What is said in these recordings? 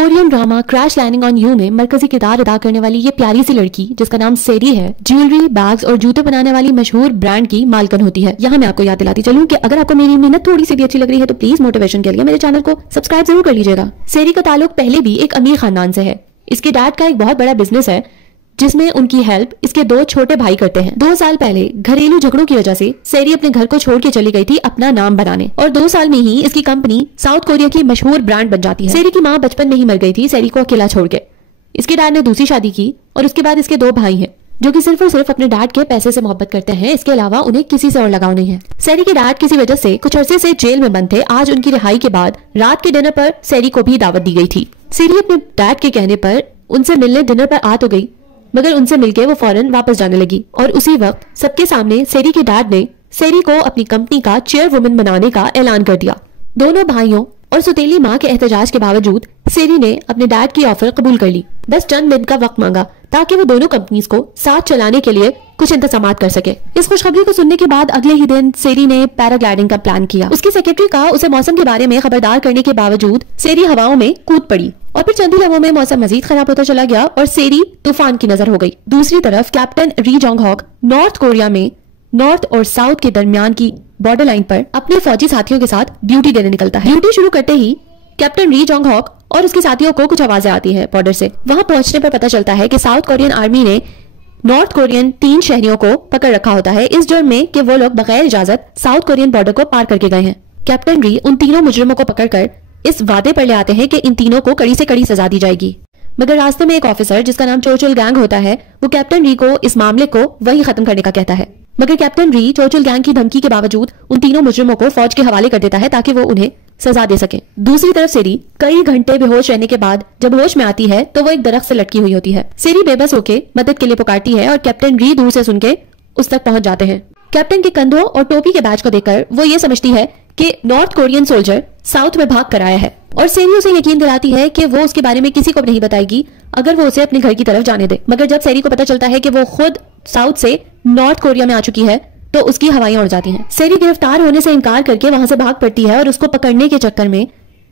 Korean drama Crash Landing on You में मरकजी किरदार अदा करने वाली ये प्यारी सी लड़की जिसका नाम सेरी है, ज्वेलरी, बैग्स और जूते बनाने वाली मशहूर ब्रांड की मालकन होती है। यहाँ मैं आपको याद दिलाती चलूं कि अगर आपको मेरी मेहनत थोड़ी सी भी अच्छी लग रही है तो प्लीज मोटिवेशन के लिए मेरे चैनल को सब्सक्राइब जरूर कर लीजिएगा। सेरी का ताल्लुक पहले भी एक अमीर खानदान से है। इसके डैड का एक बहुत बड़ा बिजनेस है जिसमें उनकी हेल्प इसके 2 छोटे भाई करते हैं। 2 साल पहले घरेलू झगड़ों की वजह से सेरी अपने घर को छोड़ के चली गई थी अपना नाम बनाने, और 2 साल में ही इसकी कंपनी साउथ कोरिया की मशहूर ब्रांड बन जाती है। सेरी की माँ बचपन में ही मर गई थी सेरी को अकेला छोड़ के। इसके डैड ने दूसरी शादी की और उसके बाद इसके 2 भाई हैं जो कि सिर्फ और सिर्फ अपने डैड के पैसे से मोहब्बत करते हैं। इसके अलावा उन्हें किसी से और लगाव नहीं है। सेरी के डैड किसी वजह से कुछ अरसे से जेल में बंद थे। आज उनकी रिहाई के बाद रात के डिनर पर सेरी को भी दावत दी गई थी। सेरी अपने डैड के कहने पर उनसे मिलने डिनर पर आ तो गई, मगर उनसे मिलके वो फौरन वापस जाने लगी। और उसी वक्त सबके सामने सेरी के डैड ने सेरी को अपनी कंपनी का चेयरवुमन बनाने का ऐलान कर दिया। दोनों भाइयों और सुतीली माँ के एहतजाज के बावजूद सेरी ने अपने डैड की ऑफर कबूल कर ली। बस चंद दिन का वक्त मांगा ताकि वो दोनों कंपनीज को साथ चलाने के लिए कुछ इंतजाम कर सके। इस खुशखबरी को सुनने के बाद अगले ही दिन सेरी ने पैराग्लाइडिंग का प्लान किया। उसकी सेक्रेटरी का उसे मौसम के बारे में खबरदार करने के बावजूद सेरी हवाओं में कूद पड़ी और फिर चंद ही लम्हों में मौसम मजीद खराब होता चला गया और सेरी तूफान की नजर हो गई। दूसरी तरफ कैप्टन री जोंग हॉक नॉर्थ कोरिया में नॉर्थ और साउथ के दरमियान की बॉर्डर लाइन पर अपने फौजी साथियों के साथ ड्यूटी देने निकलता है। ड्यूटी शुरू करते ही कैप्टन री जोंग हॉक और उसके साथियों को कुछ आवाजें आती है बॉर्डर से। वहां पहुंचने पर पता चलता है कि साउथ कोरियन आर्मी ने नॉर्थ कोरियन 3 शहरियों को पकड़ रखा होता है इस जुर्म में कि वो लोग बगैर इजाजत साउथ कोरियन बॉर्डर को पार करके गए हैं। कैप्टन री उन तीनों मुजरिमों को पकड़कर इस वादे पर ले आते हैं कि इन तीनों को कड़ी से कड़ी सजा दी जाएगी। मगर रास्ते में एक ऑफिसर जिसका नाम चोचुल गैंग होता है वो कैप्टन री को इस मामले को वही खत्म करने का कहता है। मगर कैप्टन री चोचुल गैंग की धमकी के बावजूद उन तीनों मुजरिमों को फौज के हवाले कर देता है ताकि वो उन्हें सजा दे सके। दूसरी तरफ सेरी कई घंटे बेहोश रहने के बाद जब होश में आती है तो वो एक दरख्त से लटकी हुई होती है। सेरी बेबस होकर मदद के लिए पुकारती है और कैप्टन री दूर से सुन के उस तक पहुंच जाते हैं। कैप्टन के कंधों और टोपी के बैज को देखकर वो ये समझती है कि नॉर्थ कोरियन सोल्जर साउथ में भाग कर आया है और सेरी उसे यकीन दिलाती है कि वो उसके बारे में किसी को नहीं बताएगी अगर वो उसे अपने घर की तरफ जाने दे। मगर जब सेरी को पता चलता है कि वो खुद साउथ से नॉर्थ कोरिया में आ चुकी है तो उसकी हवाइयां उड़ जाती हैं। सेरी गिरफ्तार होने से इनकार करके वहां से भाग पड़ती है और उसको पकड़ने के चक्कर में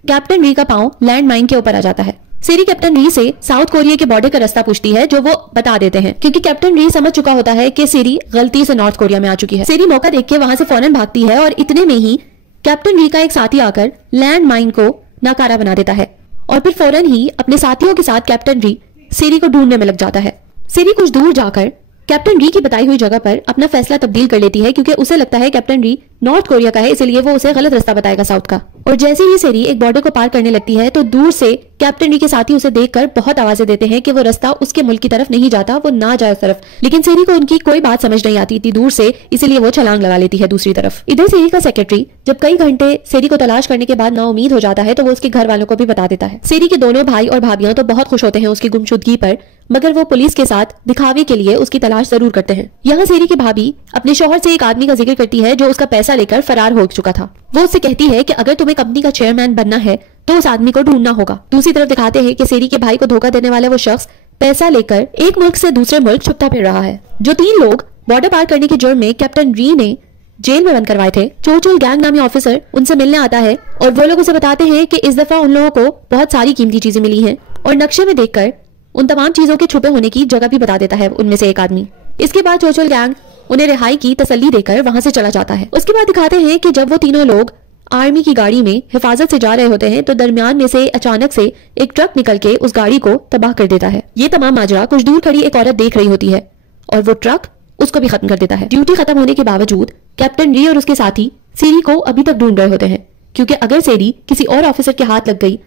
कैप्टन री का पांव लैंड माइन के ऊपर आ जाता है। सेरी कैप्टन री से साउथ कोरिया के बॉर्डर का रास्ता पूछती है जो वो बता देते हैं क्योंकि कैप्टन री समझ चुका होता है कि सेरी गलती से नॉर्थ कोरिया में आ चुकी है। सेरी मौका देख के वहां से फौरन भागती है और इतने में ही कैप्टन री का एक साथी आकर लैंड माइन को नाकारा बना देता है और फिर फौरन ही अपने साथियों के साथ कैप्टन री सेरी को ढूंढने में लग जाता है। सेरी कुछ दूर जाकर कैप्टन री की बताई हुई जगह पर अपना फैसला तब्दील कर लेती है क्योंकि उसे लगता है कैप्टन री नॉर्थ कोरिया का है, इसलिए वो उसे गलत रास्ता बताएगा साउथ का। और जैसे ही सेरी एक बॉर्डर को पार करने लगती है तो दूर से कैप्टन री के साथी उसे देखकर बहुत आवाजें देते हैं कि वो रास्ता उसके मुल्क की तरफ नहीं जाता, वो ना जाए उस तरफ। लेकिन सेरी को उनकी कोई बात समझ नहीं आती इतनी दूर से, इसलिए वो छलांग लगा लेती है दूसरी तरफ। इधर सेरी का सेक्रेटरी जब कई घंटे सेरी को तलाश करने के बाद नाउमीद हो जाता है तो वो उसके घर वालों को भी बता देता है। सेरी के दोनों भाई और भाभियां तो बहुत खुश होते हैं उसकी गुमशुदगी पर, मगर वो पुलिस के साथ दिखावे के लिए उसकी तलाश जरूर करते हैं। यहाँ सेरी की भाभी अपने शौहर से एक आदमी का जिक्र करती है जो उसका पैसा लेकर फरार हो चुका था। वो उससे कहती है कि अगर तुम्हें कंपनी का चेयरमैन बनना है तो उस आदमी को ढूंढना होगा। दूसरी तरफ दिखाते हैं कि सेरी के भाई को धोखा देने वाला वो शख्स पैसा लेकर एक मुल्क से दूसरे मुल्क छुपता फिर रहा है। जो 3 लोग बॉर्डर पार करने के जुर्म में कैप्टन री ने जेल में बंद करवाए थे, चोचुल गैंग नामी ऑफिसर उनसे मिलने आता है और वो लोग उसे बताते हैं कि इस दफा उन लोगों को बहुत सारी कीमती चीजें मिली हैं और नक्शे में देखकर उन तमाम चीजों के छुपे होने की जगह भी बता देता है उनमें से एक आदमी। इसके बाद चोचुल गैंग उन्हें रिहाई की तसल्ली देकर वहां से चला जाता है। उसके बाद दिखाते हैं कि जब वो तीनों लोग आर्मी की गाड़ी में हिफाजत से जा रहे होते हैं तो दरमियान में से अचानक से एक ट्रक निकल के उस गाड़ी को तबाह कर देता है। ये तमाम माजरा कुछ दूर खड़ी एक औरत देख रही होती है और वो ट्रक उसको भी खत्म कर देता है। ड्यूटी खत्म होने के बावजूद कैप्टन री और उसके साथी सेरी को अभी तक ढूंढ रहे होते हैं क्योंकि अगर सेरी किसी और ऑफिसर के हाथ लग गई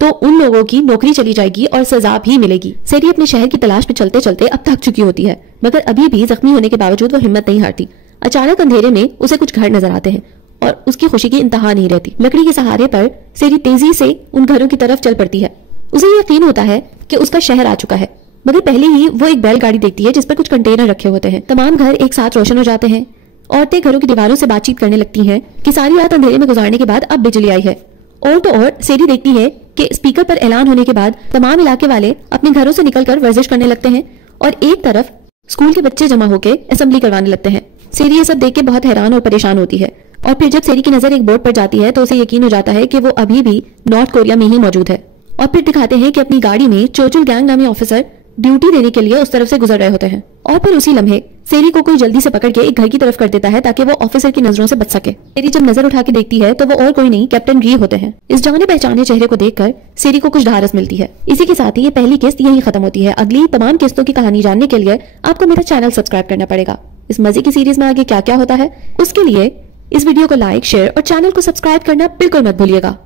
तो उन लोगों की नौकरी चली जाएगी और सजा भी मिलेगी। सेरी अपने शहर की तलाश में चलते चलते अब थक चुकी होती है, मगर अभी भी जख्मी होने के बावजूद वो हिम्मत नहीं हारती। अचानक अंधेरे में उसे कुछ घर नजर आते हैं और उसकी खुशी की इंतहा नहीं रहती। लकड़ी के सहारे पर सेरी तेजी से उन घरों की तरफ चल पड़ती है। उसे यकीन होता है कि उसका शहर आ चुका है, मगर पहले ही वो एक बैलगाड़ी देखती है जिस पर कुछ कंटेनर रखे होते हैं। तमाम घर एक साथ रोशन हो जाते हैं। औरतें घरों की दीवारों से बातचीत करने लगती हैं कि सारी रात अंधेरे में गुजारने के बाद अब बिजली आई है। और तो और सेरी देखती है कि स्पीकर पर ऐलान होने के बाद तमाम इलाके वाले अपने घरों से निकलकर वर्जिश करने लगते हैं और एक तरफ स्कूल के बच्चे जमा होकर असेंबली करवाने लगते हैं। सेरी ये सब देख के बहुत हैरान और परेशान होती है और फिर जब सेरी की नजर एक बोर्ड पर जाती है तो उसे यकीन हो जाता है कि वो अभी भी नॉर्थ कोरिया में ही मौजूद है और फिर दिखाते हैं कि अपनी गाड़ी में चर्चिल गैंग नामी ऑफिसर ड्यूटी देने के लिए उस तरफ से गुजर रहे होते हैं और फिर उसी लम्हे सेरी को कोई जल्दी से पकड़ के एक घर की तरफ कर देता है ताकि वो ऑफिसर की नजरों से बच सके। सेरी जब नजर उठा के देखती है तो वो और कोई नहीं कैप्टन री होते हैं। इस जाने पहचाने चेहरे को देखकर सेरी को कुछ ढारस मिलती है। इसी के साथ ही ये पहली किस्त यही खत्म होती है। अगली तमाम किस्तों की कहानी जानने के लिए आपको मेरा चैनल सब्सक्राइब करना पड़ेगा। इस मजे की सीरीज में आगे क्या क्या होता है उसके लिए इस वीडियो को लाइक, शेयर और चैनल को सब्सक्राइब करना बिल्कुल मत भूलिएगा।